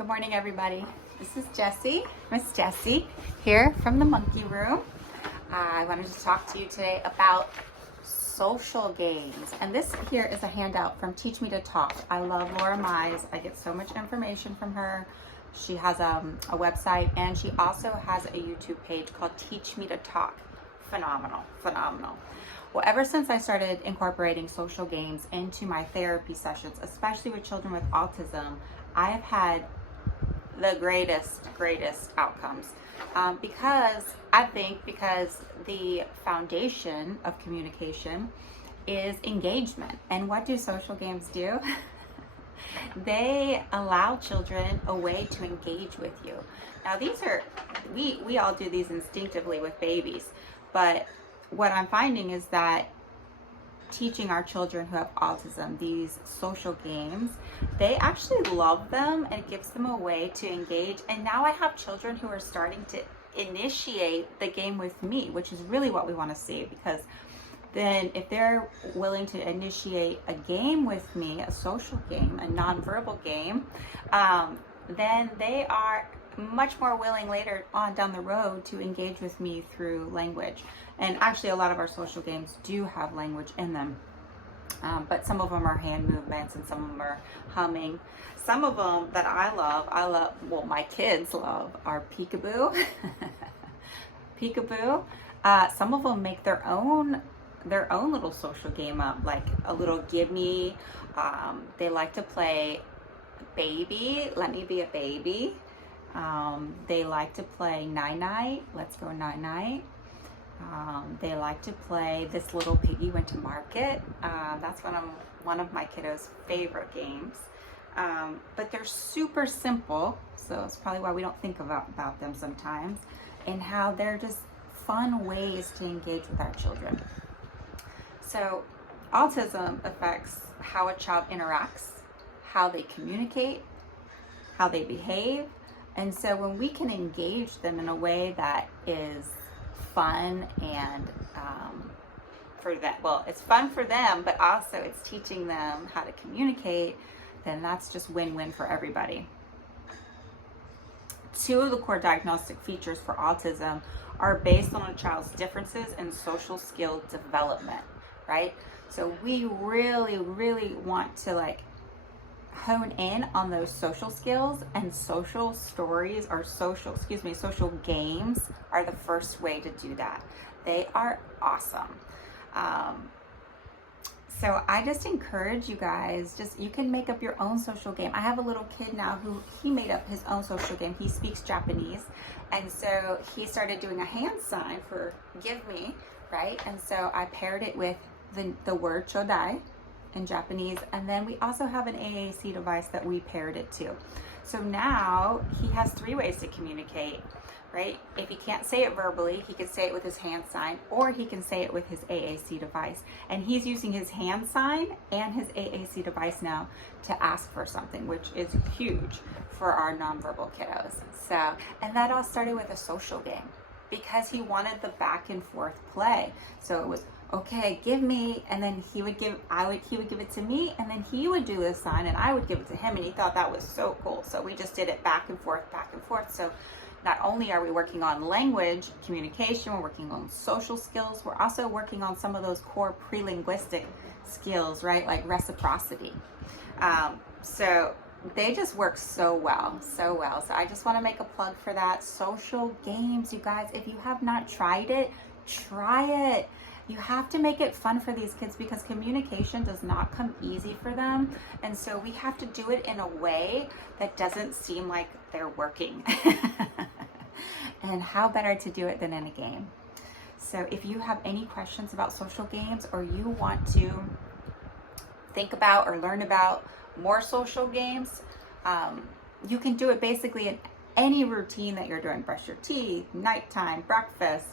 Good morning, everybody. This is Jessie, Miss Jessie, here from the Monkey Room. I wanted to talk to you today about social games. And this here is a handout from Teach Me to Talk. I love Laura Mize. I get so much information from her. She has a website, and she also has a YouTube page called Teach Me to Talk. Phenomenal, phenomenal. Well, ever since I started incorporating social games into my therapy sessions, especially with children with autism, I have had the greatest outcomes because the foundation of communication is engagement. And what do social games do? They allow children a way to engage with you. Now these are, we all do these instinctively with babies, but what I'm finding is that teaching our children who have autism these social games, they actually love them, and it gives them a way to engage. And now I have children who are starting to initiate the game with me, which is really what we want to see, because then if they're willing to initiate a game with me, a social game, a nonverbal game, then they are much more willing later on down the road to engage with me through language. And actually a lot of our social games do have language in them, but some of them are hand movements and some of them are humming. Some of them that I love, well, my kids love, are peekaboo. Peekaboo. Some of them make their own little social game up, like a little give me. They like to play baby, let me be a baby. They like to play night-night, let's go night-night. They like to play this little piggy went to market. That's one of my kiddos' favorite games. But they're super simple, so it's probably why we don't think about them sometimes, and how they're just fun ways to engage with our children. So autism affects how a child interacts, how they communicate, how they behave. And so when we can engage them in a way that is fun and for them, well, it's fun for them, but also it's teaching them how to communicate, then that's just win-win for everybody. Two of the core diagnostic features for autism are based on a child's differences in social skill development, right? So we really want to hone in on those social skills, and social stories, or social games are the first way to do that. They are awesome. So I just encourage you guys, you can make up your own social game. I have a little kid now who he made up his own social game. He speaks Japanese, and so he started doing a hand sign for give me, right? And so I paired it with the word chodai in Japanese, and then we also have an AAC device that we paired it to. So now he has 3 ways to communicate, right? If he can't say it verbally, he can say it with his hand sign, or he can say it with his AAC device. And he's using his hand sign and his AAC device now to ask for something, which is huge for our nonverbal kiddos. So, and that all started with a social game because he wanted the back and forth play. So it was, okay, give me, and then he would give it to me, and then he would do the sign and I would give it to him, and he thought that was so cool. So we just did it back and forth. So not only are we working on language communication, we're working on social skills, we're also working on some of those core pre-linguistic skills, right? Like reciprocity. So they just work so well. So I just want to make a plug for that. Social games, you guys, if you have not tried it, try it. You have to make it fun for these kids because communication does not come easy for them. And so we have to do it in a way that doesn't seem like they're working. And how better to do it than in a game? So if you have any questions about social games, or you want to think about or learn about more social games, you can do it basically in any routine that you're doing. Brush your teeth, nighttime, breakfast,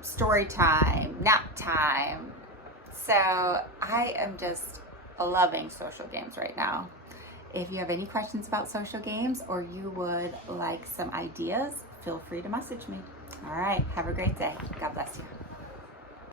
story time, nap time. So I am just loving social games right now. If you have any questions about social games, or you would like some ideas, feel free to message me. All right, have a great day. God bless you.